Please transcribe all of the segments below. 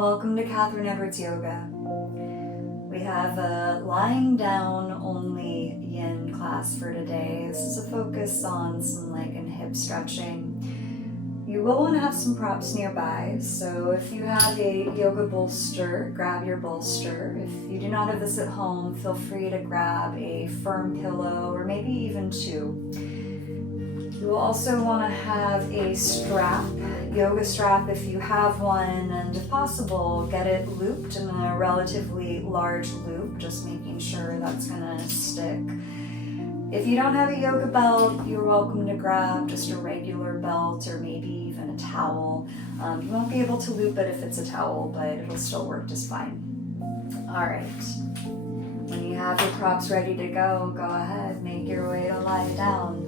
welcome to Catherine Edwards Yoga. We have a lying down only yin class for today. This is a focus on some leg and hip stretching. You will want to have some props nearby, so if you have a yoga bolster, grab your bolster. If you do not have this at home, feel free to grab a firm pillow or maybe even two. You will also want to have a strap, yoga strap if you have one, and if possible, get it looped in a relatively large loop, just making sure that's going to stick. If you don't have a yoga belt, you're welcome to grab just a regular belt or maybe even a towel. You won't be able to loop it if it's a towel, but it'll still work just fine. All right. When you have your props ready to go ahead, make your way to lie down.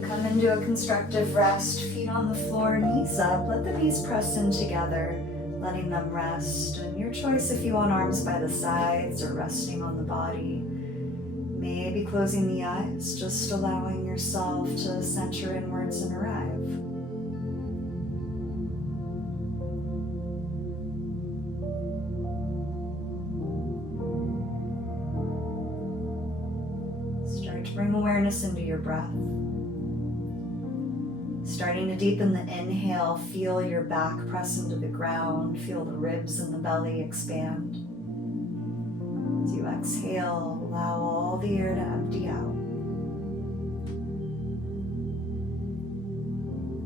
Come into a constructive rest, feet on the floor, knees up. Let the knees press in together, letting them rest. And your choice if you want arms by the sides or resting on the body. Maybe closing the eyes, just allowing yourself to center inwards and arrive. Start to bring awareness into your breath. Starting to deepen the inhale, feel your back press into the ground, feel the ribs and the belly expand. As you exhale, allow all the air to empty out.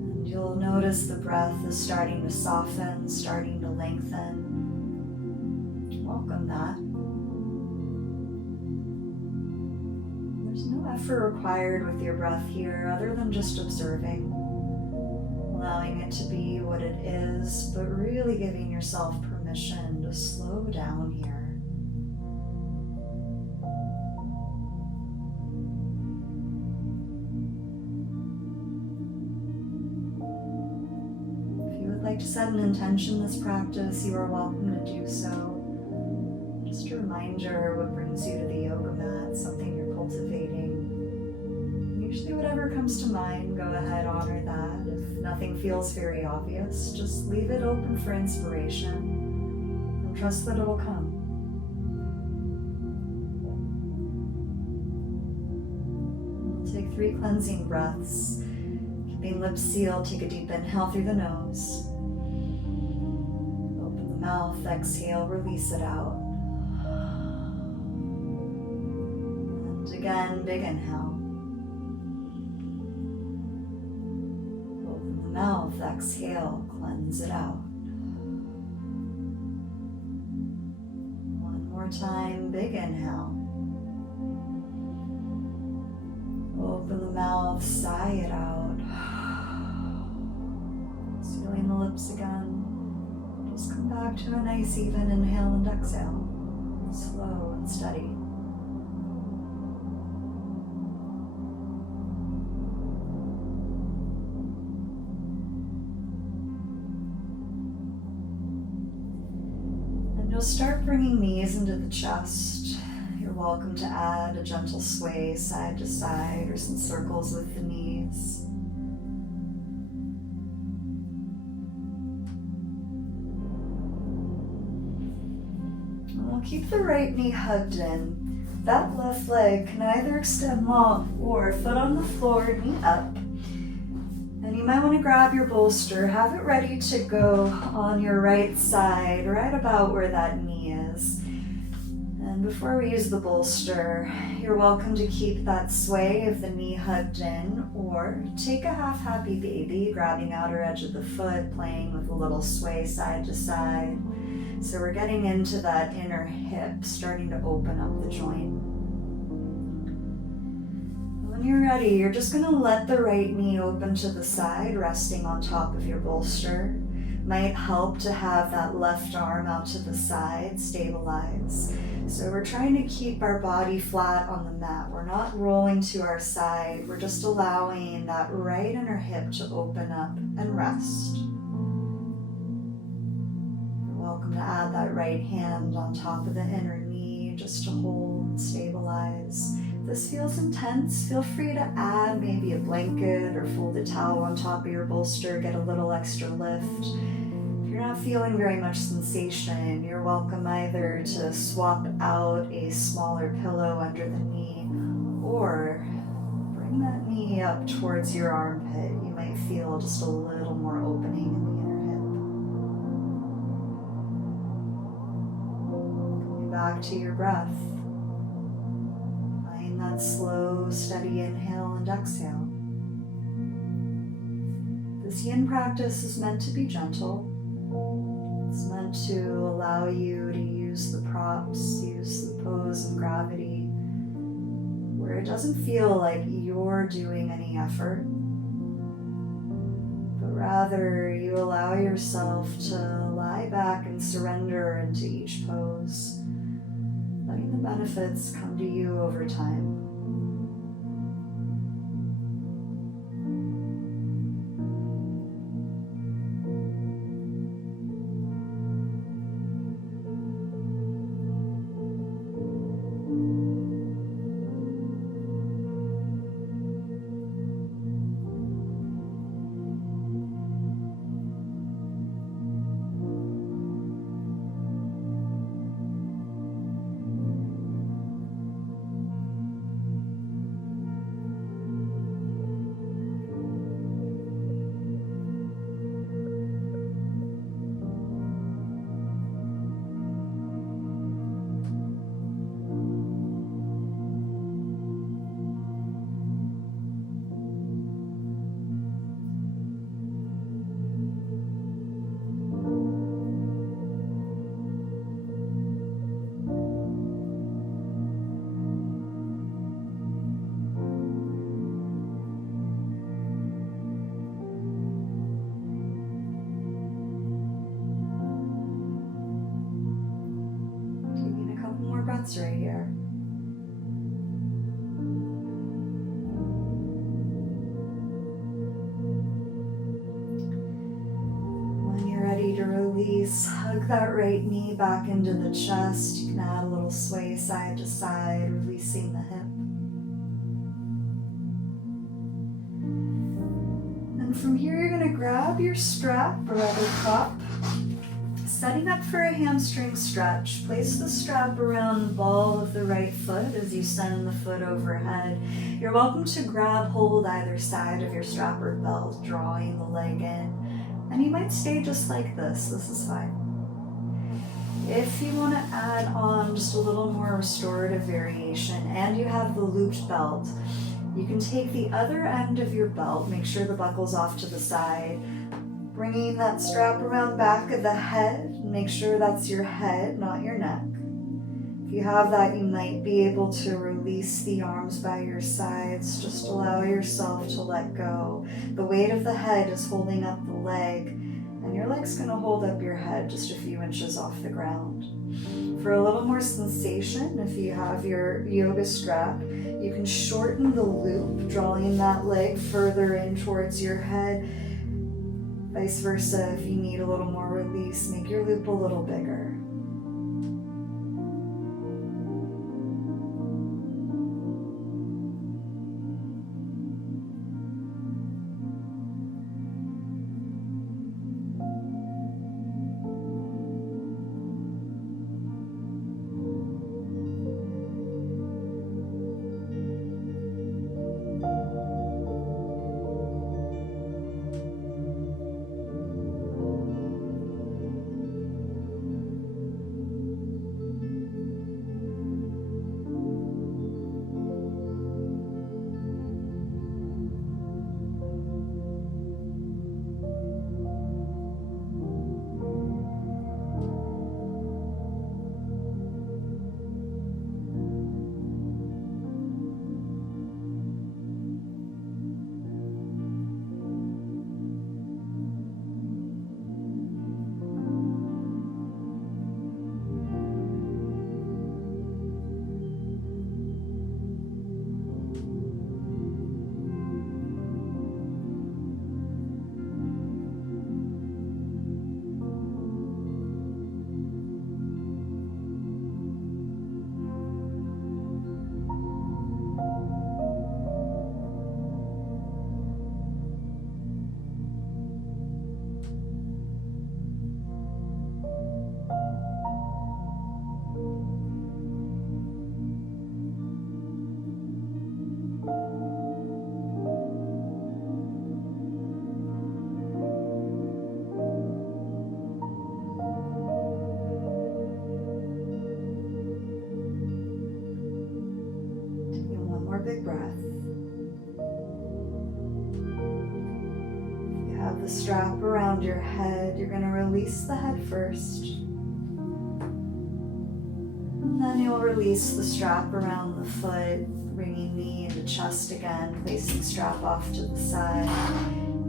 And you'll notice the breath is starting to soften, starting to lengthen. Welcome that. There's no effort required with your breath here other than just observing. Allowing it to be what it is, but really giving yourself permission to slow down here. If you would like to set an intention this practice, you are welcome to do so. Just a reminder what brings you to the yoga mat, something you're cultivating. Usually whatever comes to mind, go ahead, honor that. If nothing feels very obvious, just leave it open for inspiration and trust that it'll come. We'll take 3 cleansing breaths. Keeping lips sealed, take a deep inhale through the nose. Open the mouth, exhale, release it out. And again, big inhale. Mouth, exhale, cleanse it out. One more time, big inhale. Open the mouth, sigh it out. Sealing the lips again. Just come back to a nice even inhale and exhale. Slow and steady. You'll start bringing knees into the chest. You're welcome to add a gentle sway side to side or some circles with the knees. And we'll keep the right knee hugged in. That left leg can either extend long or foot on the floor, knee up. And you might want to grab your bolster, have it ready to go on your right side, right about where that knee is. And before we use the bolster, you're welcome to keep that sway of the knee hugged in, or take a half happy baby, grabbing outer edge of the foot, playing with a little sway side to side. So we're getting into that inner hip, starting to open up the joint. When you're ready, you're just going to let the right knee open to the side, resting on top of your bolster. Might help to have that left arm out to the side, stabilize. So we're trying to keep our body flat on the mat. We're not rolling to our side. We're just allowing that right inner hip to open up and rest. You're welcome to add that right hand on top of the inner knee just to hold, stabilize. If this feels intense, feel free to add maybe a blanket or fold a towel on top of your bolster, get a little extra lift. If you're not feeling very much sensation, you're welcome either to swap out a smaller pillow under the knee or bring that knee up towards your armpit. You might feel just a little more opening in the inner hip. Coming back to your breath. Find that slow, steady inhale and exhale. This yin practice is meant to be gentle. It's meant to allow you to use the props, use the pose and gravity, where it doesn't feel like you're doing any effort, but rather you allow yourself to lie back and surrender into each pose, letting the benefits come to you over time. Breaths right here. When you're ready to release, hug that right knee back into the chest. You can add a little sway side to side, releasing the hip. And from here, you're going to grab your strap or other prop. Setting up for a hamstring stretch, place the strap around the ball of the right foot as you send the foot overhead. You're welcome to grab hold either side of your strap or belt, drawing the leg in. And you might stay just like this. This is fine. If you want to add on just a little more restorative variation and you have the looped belt, you can take the other end of your belt, make sure the buckle's off to the side, bringing that strap around back of the head. Make sure that's your head, not your neck. If you have that, you might be able to release the arms by your sides. Just allow yourself to let go. The weight of the head is holding up the leg, and your leg's going to hold up your head just a few inches off the ground. For a little more sensation, if you have your yoga strap, you can shorten the loop, drawing that leg further in towards your head. Vice versa, if you need a little more release, make your loop a little bigger. strap around your head. You're going to release the head first. And then you'll release the strap around the foot, bringing knee into chest again, placing strap off to the side.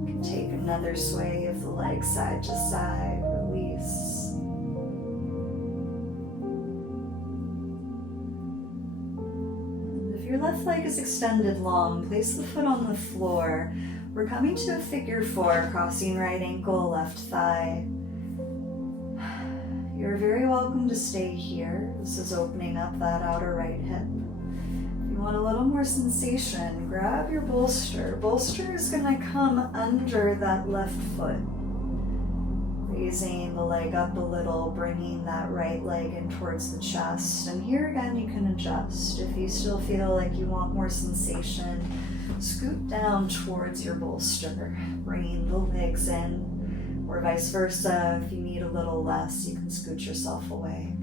You can take another sway of the leg side to side, release. And if your left leg is extended long, place the foot on the floor. We're coming to a figure four, crossing right ankle, left thigh. You're very welcome to stay here. This is opening up that outer right hip. If you want a little more sensation, grab your bolster. Bolster is going to come under that left foot. Raising the leg up a little, bringing that right leg in towards the chest. And here again, you can adjust. If you still feel like you want more sensation, scoot down towards your bolster, bringing the legs in. Or vice versa, if you need a little less, you can scoot yourself away.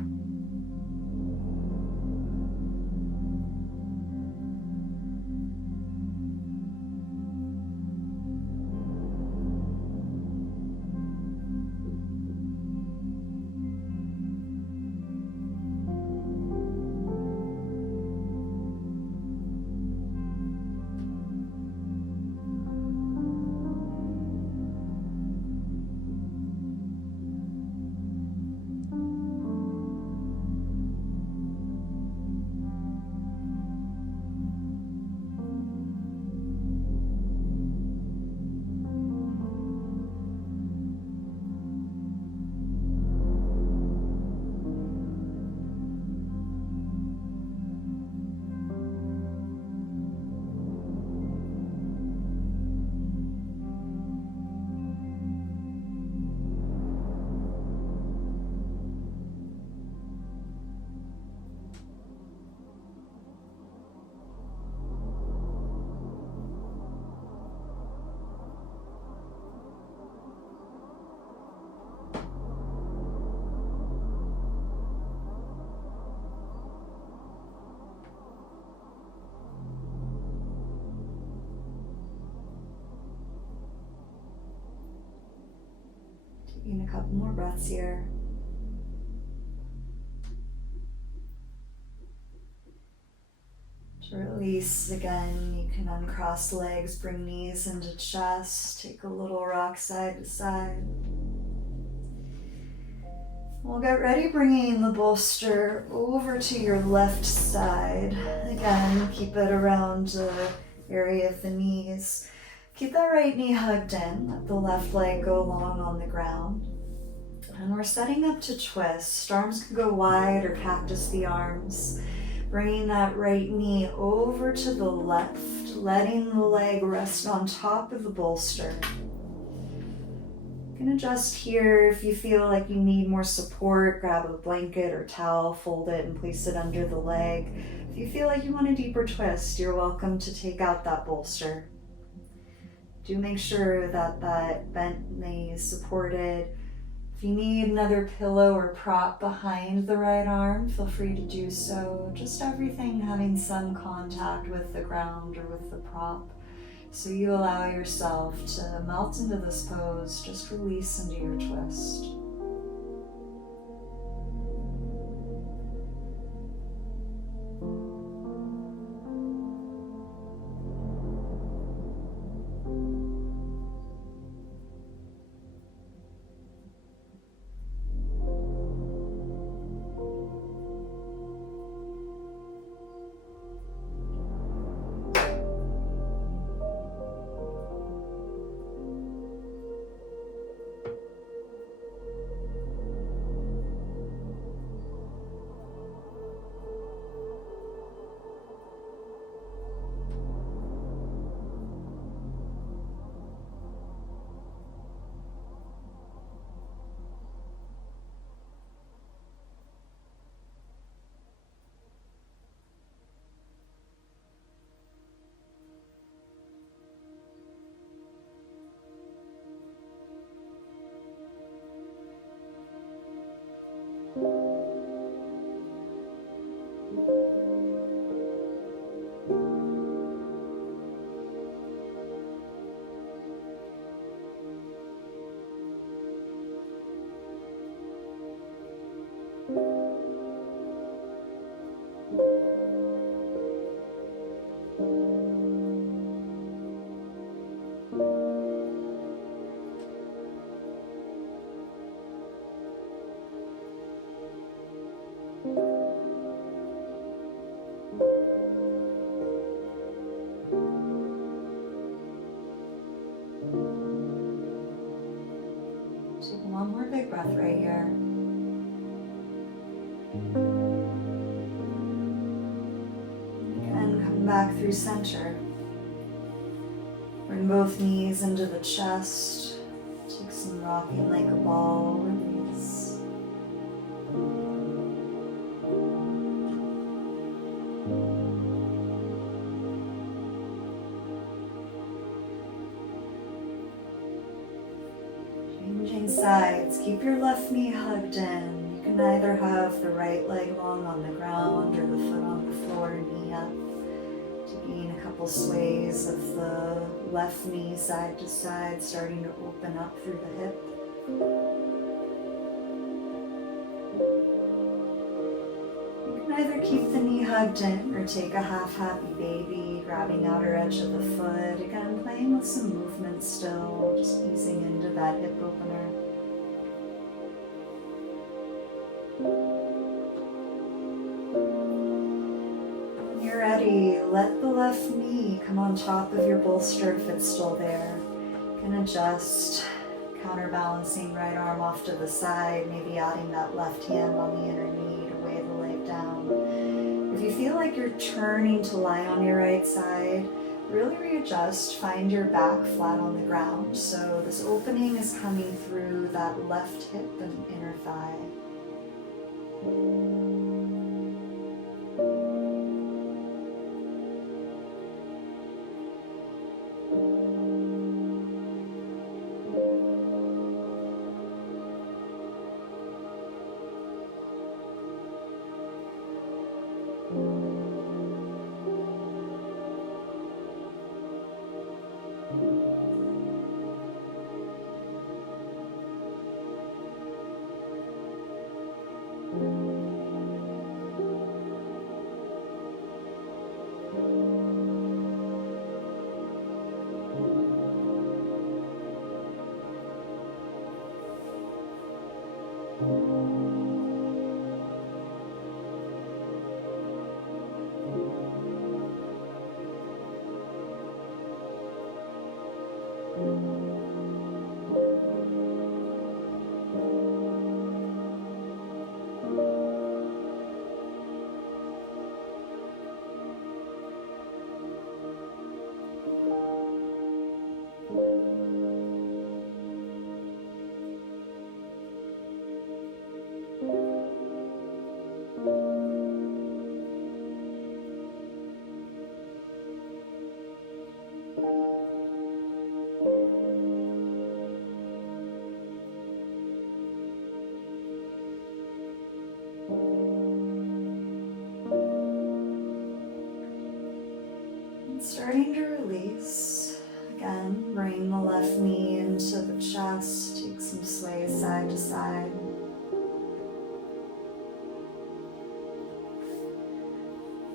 Taking a couple more breaths here. To release again, you can uncross legs, bring knees into chest, take a little rock side to side. We'll get ready bringing the bolster over to your left side. Again, keep it around the area of the knees. Keep that right knee hugged in, let the left leg go long on the ground. And we're setting up to twist. Arms can go wide or cactus the arms. Bringing that right knee over to the left, letting the leg rest on top of the bolster. You can adjust here if you feel like you need more support. Grab a blanket or towel, fold it and place it under the leg. If you feel like you want a deeper twist, you're welcome to take out that bolster. Do make sure that that bent knee is supported. If you need another pillow or prop behind the right arm, feel free to do so. Just everything having some contact with the ground or with the prop. So you allow yourself to melt into this pose, just release into your twist. more big breath right here. Again, come back through center. Bring both knees into the chest. Take some rocking like a ball. Release. Changing sides. Keep your left knee hugged in. You can either have the right leg long on the ground or the foot on the floor, knee up. To gain a couple sways of the left knee side to side, starting to open up through the hip. You can either keep the knee hugged in or take a half happy baby, grabbing outer edge of the foot. Again, playing with some movement still, just easing into that hip opener. When you're ready, let the left knee come on top of your bolster if it's still there. You can adjust, counterbalancing right arm off to the side, maybe adding that left hand on the inner knee to weigh the leg down. If you feel like you're turning to lie on your right side, really readjust, find your back flat on the ground. So this opening is coming through that left hip and inner thigh. Starting to release. Again, bring the left knee into the chest, take some sways side to side.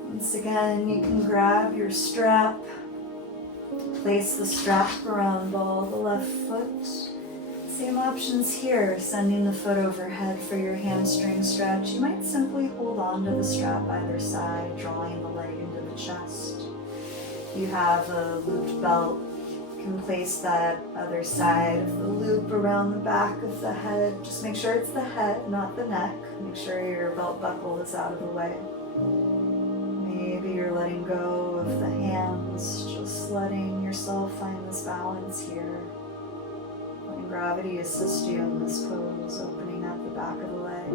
Once again, you can grab your strap, place the strap around ball the left foot. Same options here, sending the foot overhead for your hamstring stretch. You might simply hold on to the strap either side, drawing the leg into the chest. If you have a looped belt, you can place that other side of the loop around the back of the head. Just make sure it's the head, not the neck. Make sure your belt buckle is out of the way. Maybe you're letting go of the hands, just letting yourself find this balance here. Letting gravity assist you in this pose, opening up the back of the leg.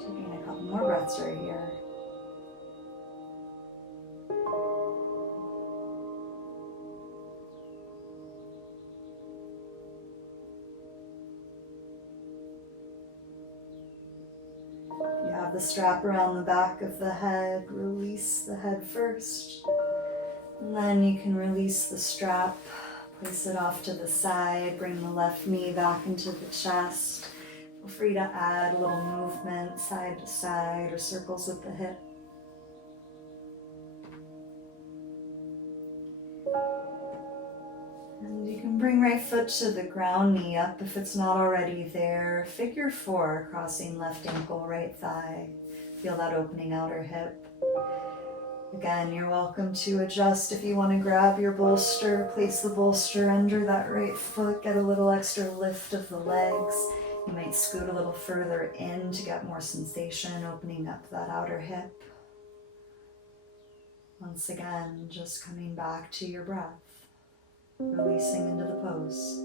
Taking a couple more breaths right here. You have the strap around the back of the head. Release the head first. And then you can release the strap. Place it off to the side. Bring the left knee back into the chest. Feel free to add a little movement side to side or circles with the hip. And you can bring right foot to the ground, knee up if it's not already there. Figure 4, crossing left ankle, right thigh. Feel that opening outer hip. Again, you're welcome to adjust if you want to grab your bolster, place the bolster under that right foot, get a little extra lift of the legs. You might scoot a little further in to get more sensation, opening up that outer hip. Once again, just coming back to your breath, releasing into the pose.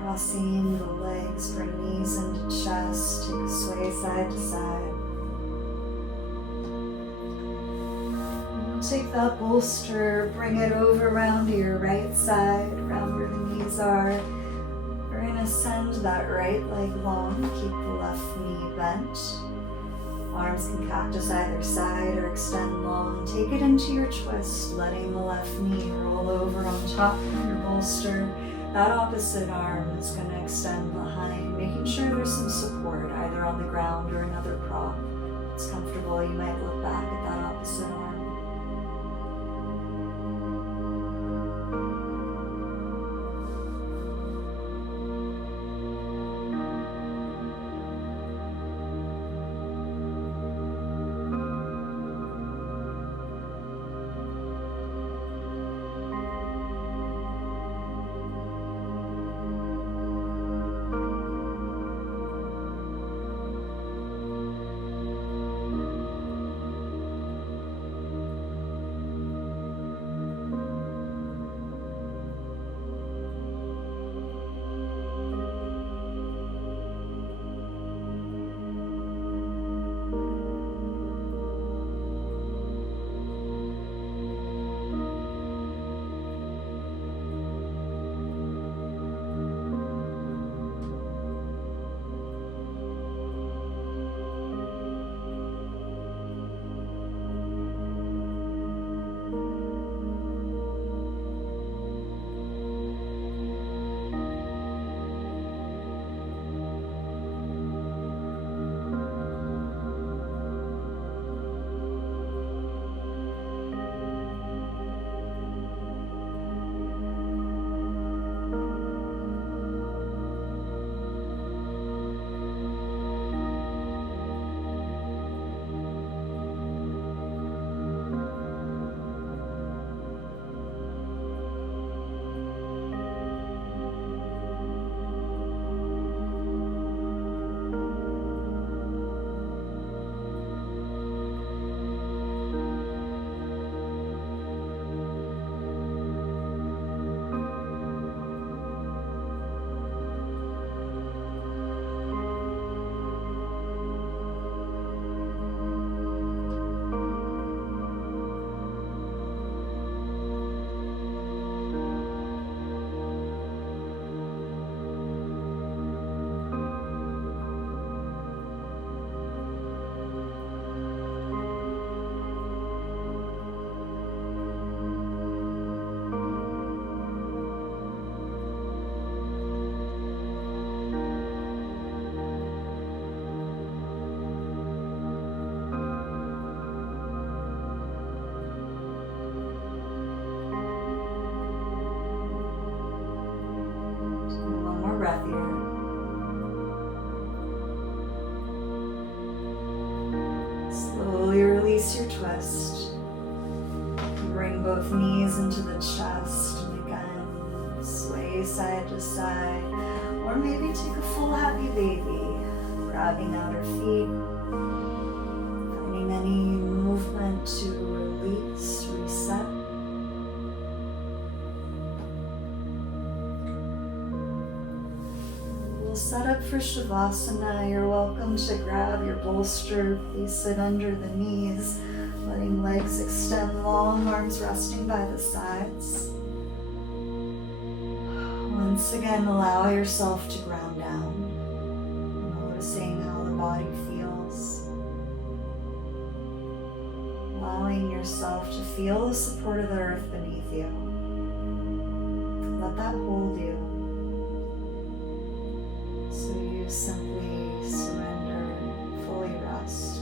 Crossing the legs, bring knees into chest, take a sway side to side. And take that bolster, bring it over around to your right side, around where the knees are. We're going to send that right leg long, keep the left knee bent. Arms can cactus either side or extend long. Take it into your twist, letting the left knee roll over on top of your bolster. That opposite arm is going to extend behind, making sure there's some support either on the ground or another prop. If it's comfortable, you might look back at that opposite arm. both knees into the chest, and again, sway side to side. Or maybe take a full happy baby, grabbing outer feet, finding any movement to release, reset. We'll set up for Shavasana. You're welcome to grab your bolster, place it under the knees, letting legs extend long, arms resting by the sides. Once again, allow yourself to ground down, noticing how the body feels. Allowing yourself to feel the support of the earth beneath you. Let that hold you. So you simply surrender, fully rest.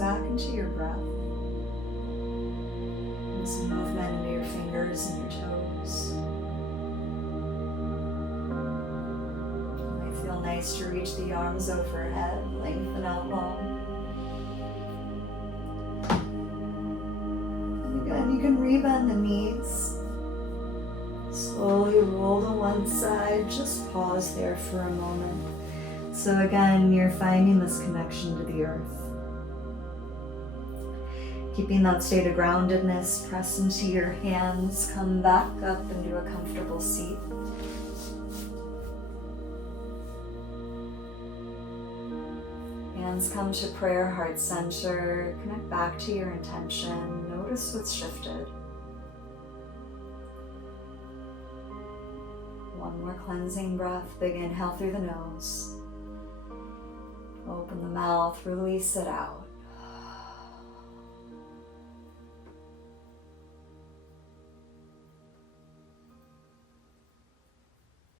Back into your breath. And some movement into your fingers and your toes. It might feel nice to reach the arms overhead, lengthen out long. And again, you can rebend the knees. Slowly roll to one side. Just pause there for a moment. So again, you're finding this connection to the earth. Keeping that state of groundedness, press into your hands, come back up into a comfortable seat. Hands come to prayer, heart center, connect back to your intention, notice what's shifted. One more cleansing breath, big inhale through the nose. Open the mouth, release it out.